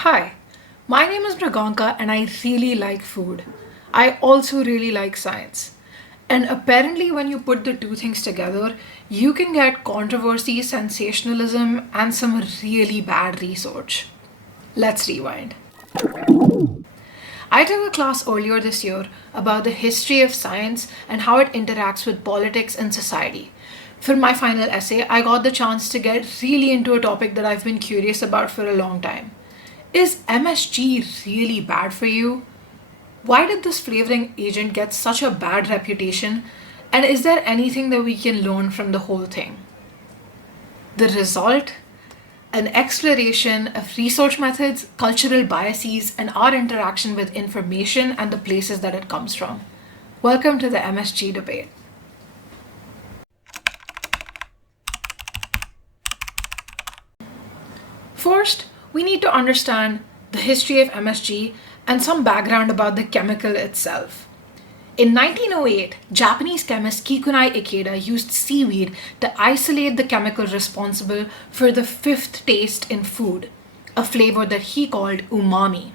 Hi, my name is Praganka and I really like food. I also really like science. And apparently, when you put the two things together, you can get controversy, sensationalism, and some really bad research. Let's rewind. I took a class earlier this year about the history of science and how it interacts with politics and society. For my final essay, I got the chance to get really into a topic that I've been curious about for a long time. Is MSG really bad for you? Why did this flavoring agent get such a bad reputation? And is there anything that we can learn from the whole thing? The result? An exploration of research methods, cultural biases, and our interaction with information and the places that it comes from. Welcome to the MSG Debate. First, we need to understand the history of MSG and some background about the chemical itself. In 1908, Japanese chemist Kikunae Ikeda used seaweed to isolate the chemical responsible for the fifth taste in food, a flavor that he called umami.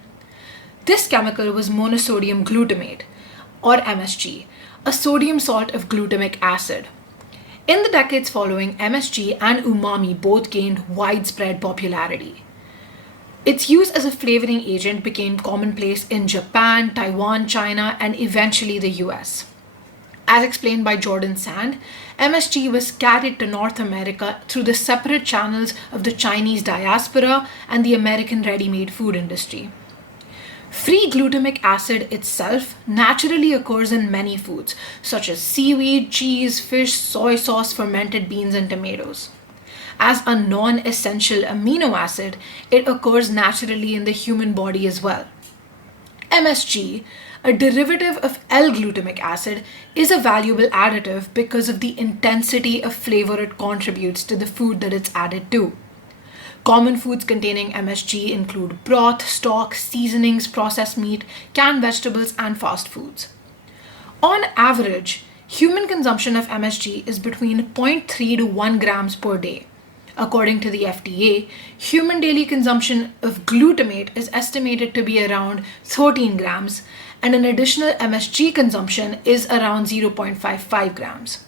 This chemical was monosodium glutamate, or MSG, a sodium salt of glutamic acid. In the decades following, MSG and umami both gained widespread popularity. Its use as a flavoring agent became commonplace in Japan, Taiwan, China, and eventually the US. As explained by Jordan Sand, MSG was carried to North America through the separate channels of the Chinese diaspora and the American ready-made food industry. Free glutamic acid itself naturally occurs in many foods, such as seaweed, cheese, fish, soy sauce, fermented beans, and tomatoes. As a non-essential amino acid, it occurs naturally in the human body as well. MSG, a derivative of L-glutamic acid, is a valuable additive because of the intensity of flavor it contributes to the food that it's added to. Common foods containing MSG include broth, stock, seasonings, processed meat, canned vegetables, and fast foods. On average, human consumption of MSG is between zero point 0.3 to 1 grams per day. According to the FDA, human daily consumption of glutamate is estimated to be around 13 grams, and an additional MSG consumption is around 0.55 grams.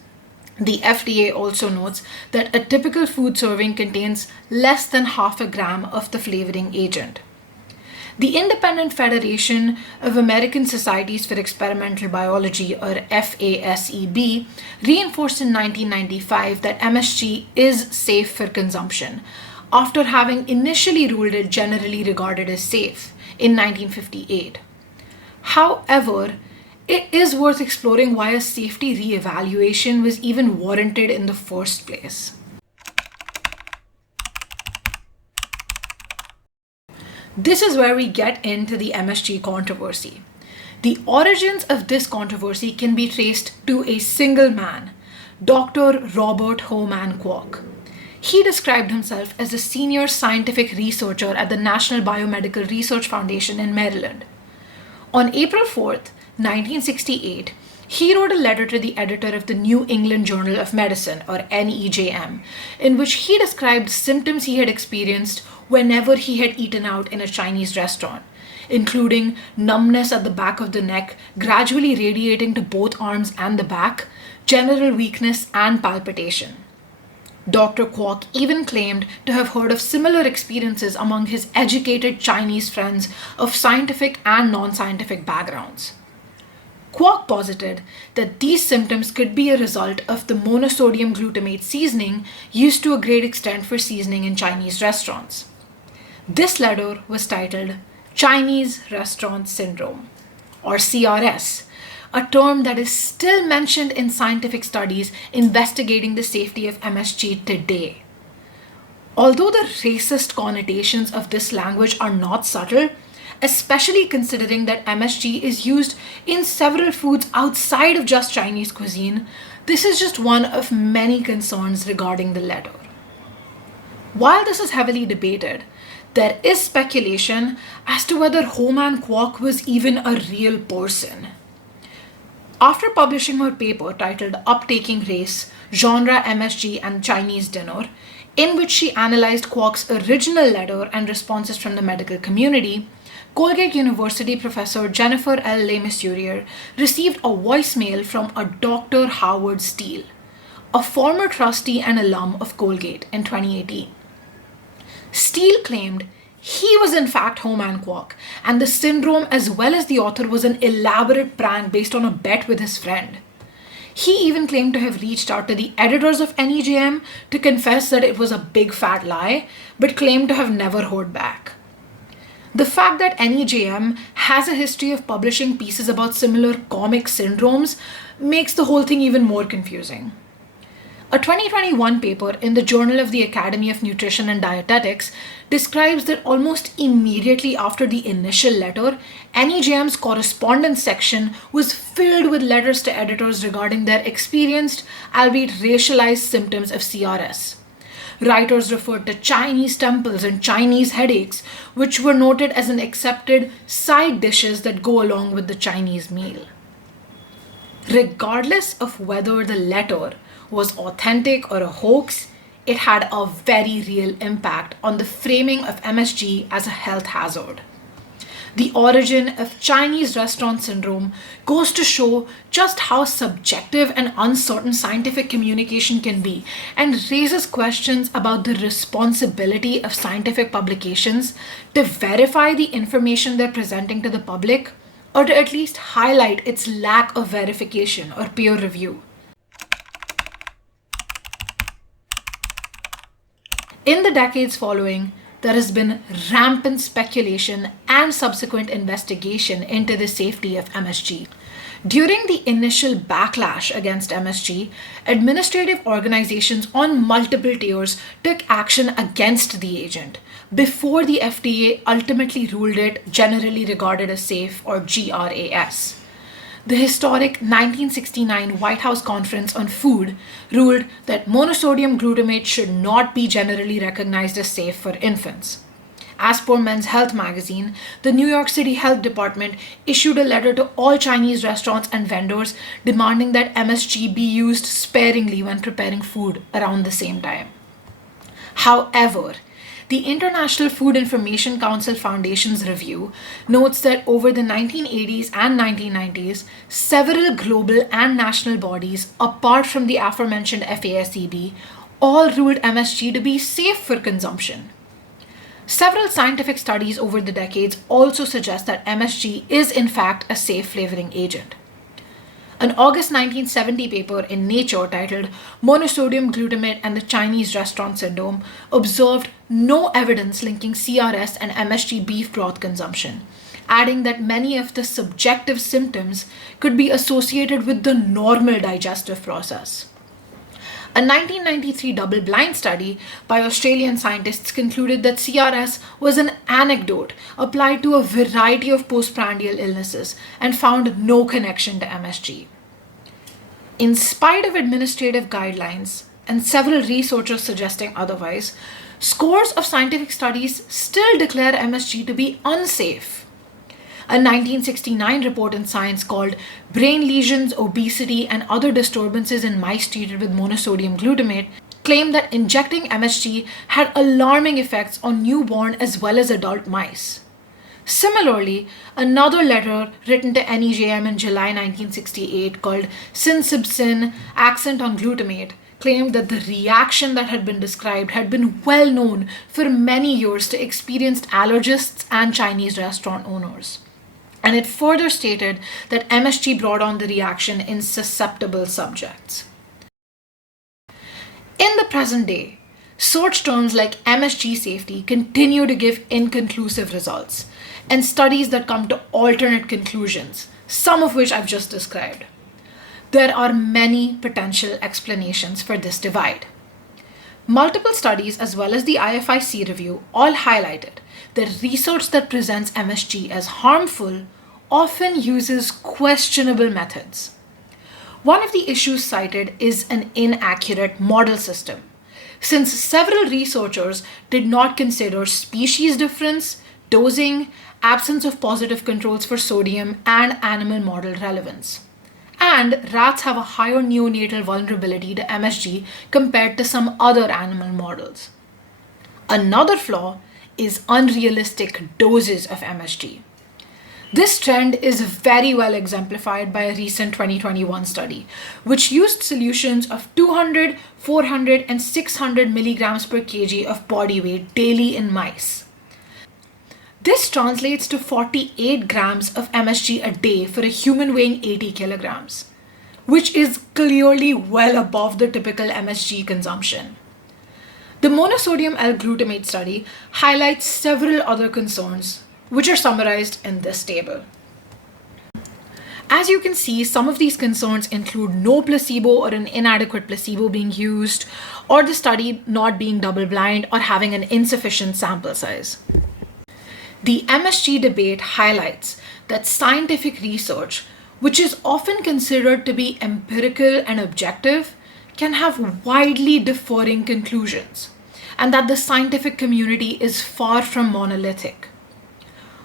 The FDA also notes that a typical food serving contains less than half a gram of the flavoring agent. The Independent Federation of American Societies for Experimental Biology, or FASEB, reinforced in 1995 that MSG is safe for consumption, after having initially ruled it generally regarded as safe in 1958. However, it is worth exploring why a safety re-evaluation was even warranted in the first place. This is where we get into the MSG controversy. The origins of this controversy can be traced to a single man, Dr. Robert Homan Kwok. He described himself as a senior scientific researcher at the National Biomedical Research Foundation in Maryland. On April 4th, 1968, he wrote a letter to the editor of the New England Journal of Medicine, or NEJM, in which he described symptoms he had experienced whenever he had eaten out in a Chinese restaurant, including numbness at the back of the neck, gradually radiating to both arms and the back, general weakness, and palpitation. Dr. Kwok even claimed to have heard of similar experiences among his educated Chinese friends of scientific and non-scientific backgrounds. Kwok posited that these symptoms could be a result of the monosodium glutamate seasoning used to a great extent for seasoning in Chinese restaurants. This letter was titled Chinese Restaurant Syndrome, or CRS, a term that is still mentioned in scientific studies investigating the safety of MSG today. Although the racist connotations of this language are not subtle, especially considering that MSG is used in several foods outside of just Chinese cuisine, this is just one of many concerns regarding the letter. While this is heavily debated, there is speculation as to whether Homan Kwok was even a real person. After publishing her paper titled Uptaking Race, Genre MSG and Chinese Dinner, in which she analyzed Kwok's original letter and responses from the medical community, Colgate University professor Jennifer L. LeMessurier received a voicemail from a Dr. Howard Steele, a former trustee and alum of Colgate, in 2018. Steele claimed he was in fact Homan Kwok, and the syndrome as well as the author was an elaborate prank based on a bet with his friend. He even claimed to have reached out to the editors of NEJM to confess that it was a big fat lie, but claimed to have never heard back. The fact that NEJM has a history of publishing pieces about similar comic syndromes makes the whole thing even more confusing. A 2021 paper in the Journal of the Academy of Nutrition and Dietetics describes that almost immediately after the initial letter, NEJM's correspondence section was filled with letters to editors regarding their experienced, albeit racialized symptoms of CRS. Writers referred to Chinese temples and Chinese headaches, which were noted as an accepted side dishes that go along with the Chinese meal. Regardless of whether the letter was authentic or a hoax, it had a very real impact on the framing of MSG as a health hazard. The origin of Chinese restaurant syndrome goes to show just how subjective and uncertain scientific communication can be, and raises questions about the responsibility of scientific publications to verify the information they're presenting to the public, or to at least highlight its lack of verification or peer review. In the decades following, there has been rampant speculation and subsequent investigation into the safety of MSG. During the initial backlash against MSG, administrative organizations on multiple tiers took action against the agent before the FDA ultimately ruled it generally regarded as safe, or GRAS. The historic 1969 White House Conference on Food ruled that monosodium glutamate should not be generally recognized as safe for infants. As per Men's Health magazine, the New York City Health Department issued a letter to all Chinese restaurants and vendors demanding that MSG be used sparingly when preparing food around the same time. However, the International Food Information Council Foundation's review notes that over the 1980s and 1990s, several global and national bodies, apart from the aforementioned FASEB, all ruled MSG to be safe for consumption. Several scientific studies over the decades also suggest that MSG is in fact a safe flavoring agent. An August 1970 paper in Nature titled Monosodium Glutamate and the Chinese Restaurant Syndrome observed no evidence linking CRS and MSG beef broth consumption, adding that many of the subjective symptoms could be associated with the normal digestive process. A 1993 double-blind study by Australian scientists concluded that CRS was an anecdote applied to a variety of postprandial illnesses and found no connection to MSG. In spite of administrative guidelines and several researchers suggesting otherwise, scores of scientific studies still declare MSG to be unsafe. A 1969 report in Science called Brain Lesions, Obesity, and Other Disturbances in Mice Treated with Monosodium Glutamate claimed that injecting MSG had alarming effects on newborn as well as adult mice. Similarly, another letter written to NEJM in July 1968 called Sinsibsin, Accent on Glutamate, claimed that the reaction that had been described had been well known for many years to experienced allergists and Chinese restaurant owners. And it further stated that MSG brought on the reaction in susceptible subjects. In the present day, search terms like MSG safety continue to give inconclusive results, and studies that come to alternate conclusions, some of which I've just described. There are many potential explanations for this divide. Multiple studies as well as the IFIC review all highlighted that research that presents MSG as harmful often uses questionable methods. One of the issues cited is an inaccurate model system, since several researchers did not consider species difference, dosing, absence of positive controls for sodium, and animal model relevance. and rats have a higher neonatal vulnerability to MSG compared to some other animal models. Another flaw is unrealistic doses of MSG. This trend is very well exemplified by a recent 2021 study, which used solutions of 200, 400, and 600 milligrams per kg of body weight daily in mice. This translates to 48 grams of MSG a day for a human weighing 80 kilograms, which is clearly well above the typical MSG consumption. The monosodium L-glutamate study highlights several other concerns, which are summarized in this table. As you can see, some of these concerns include no placebo or an inadequate placebo being used, or the study not being double-blind or having an insufficient sample size. The MSG debate highlights that scientific research, which is often considered to be empirical and objective, can have widely differing conclusions, and that the scientific community is far from monolithic.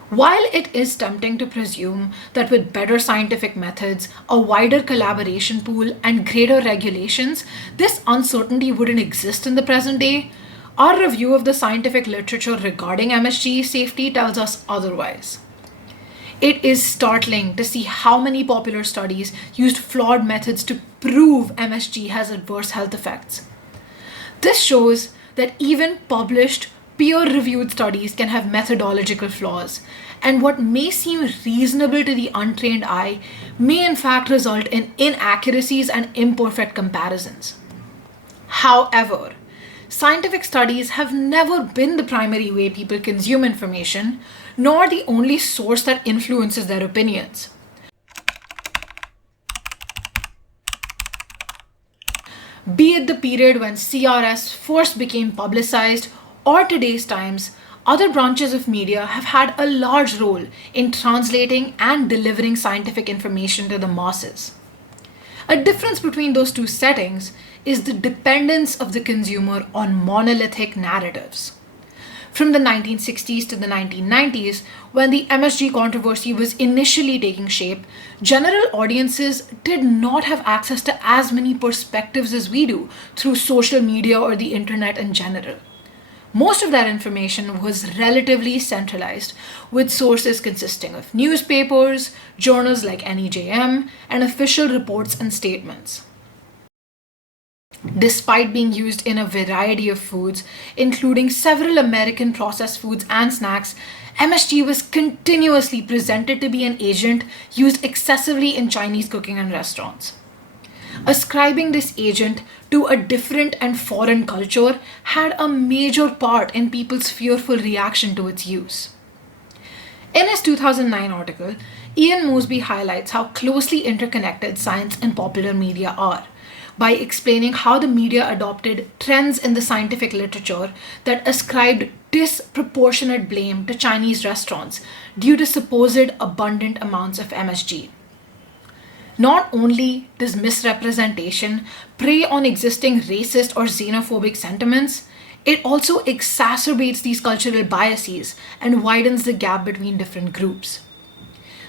While it is tempting to presume that with better scientific methods, a wider collaboration pool, and greater regulations, this uncertainty wouldn't exist in the present day, our review of the scientific literature regarding MSG safety tells us otherwise. It is startling to see how many popular studies used flawed methods to prove MSG has adverse health effects. This shows that even published, peer-reviewed studies can have methodological flaws, and what may seem reasonable to the untrained eye may in fact result in inaccuracies and imperfect comparisons. However, scientific studies have never been the primary way people consume information, nor the only source that influences their opinions. Be it the period when CRS first became publicized or today's times, other branches of media have had a large role in translating and delivering scientific information to the masses. A difference between those two settings is the dependence of the consumer on monolithic narratives. From the 1960s to the 1990s, when the MSG controversy was initially taking shape, general audiences did not have access to as many perspectives as we do through social media or the internet in general. Most of that information was relatively centralized, with sources consisting of newspapers, journals like NEJM, and official reports and statements. Despite being used in a variety of foods, including several American processed foods and snacks, MSG was continuously presented to be an agent used excessively in Chinese cooking and restaurants. Ascribing this agent to a different and foreign culture had a major part in people's fearful reaction to its use. In his 2009 article, Ian Mosby highlights how closely interconnected science and popular media are, by explaining how the media adopted trends in the scientific literature that ascribed disproportionate blame to Chinese restaurants due to supposed abundant amounts of MSG. Not only does misrepresentation prey on existing racist or xenophobic sentiments, it also exacerbates these cultural biases and widens the gap between different groups.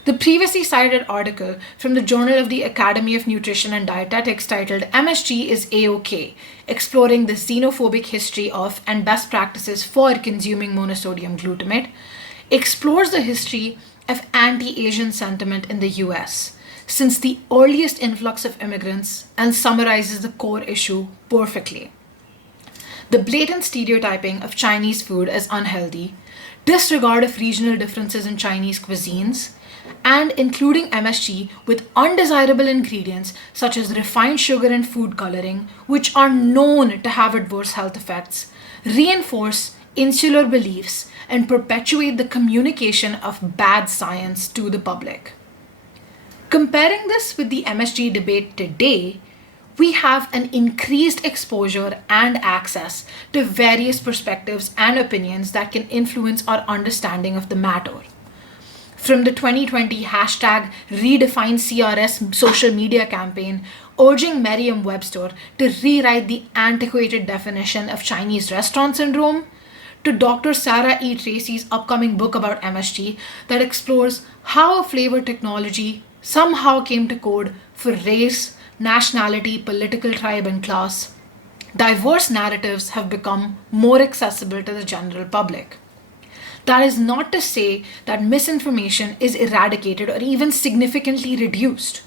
The previously cited article from the Journal of the Academy of Nutrition and Dietetics titled MSG is A-OK, exploring the xenophobic history of and best practices for consuming monosodium glutamate, explores the history of anti-Asian sentiment in the US since the earliest influx of immigrants and summarizes the core issue perfectly. The blatant stereotyping of Chinese food as unhealthy, disregard of regional differences in Chinese cuisines, and including MSG with undesirable ingredients such as refined sugar and food coloring, which are known to have adverse health effects, reinforce insular beliefs and perpetuate the communication of bad science to the public. Comparing this with the MSG debate today, we have an increased exposure and access to various perspectives and opinions that can influence our understanding of the matter. From the 2020 hashtag Redefine CRS social media campaign urging Merriam-Webster to rewrite the antiquated definition of Chinese restaurant syndrome, to Dr. Sarah E. Tracy's upcoming book about MSG that explores how a flavor technology somehow came to code for race, nationality, political tribe, and class, diverse narratives have become more accessible to the general public. That is not to say that misinformation is eradicated or even significantly reduced,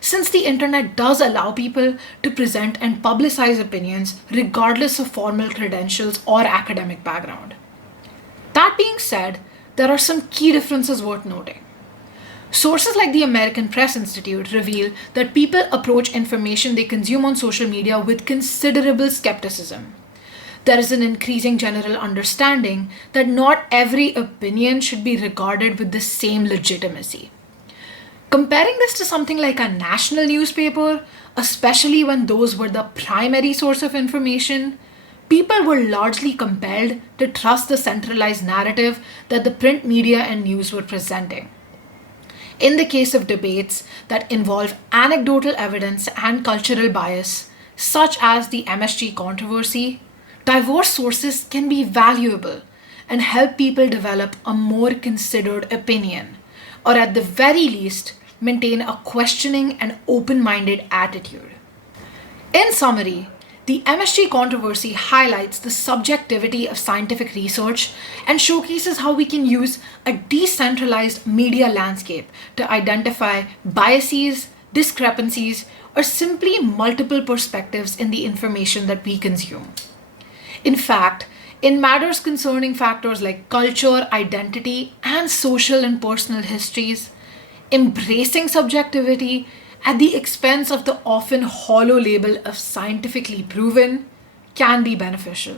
since the internet does allow people to present and publicize opinions regardless of formal credentials or academic background. That being said, there are some key differences worth noting. Sources like the American Press Institute reveal that people approach information they consume on social media with considerable skepticism. There is an increasing general understanding that not every opinion should be regarded with the same legitimacy. Comparing this to something like a national newspaper, especially when those were the primary source of information, people were largely compelled to trust the centralized narrative that the print media and news were presenting. In the case of debates that involve anecdotal evidence and cultural bias, such as the MSG controversy, diverse sources can be valuable and help people develop a more considered opinion, or at the very least, maintain a questioning and open minded attitude. In summary, the MSG controversy highlights the subjectivity of scientific research and showcases how we can use a decentralized media landscape to identify biases, discrepancies, or simply multiple perspectives in the information that we consume. In fact, in matters concerning factors like culture, identity, and social and personal histories, embracing subjectivity at the expense of the often hollow label of scientifically proven can be beneficial.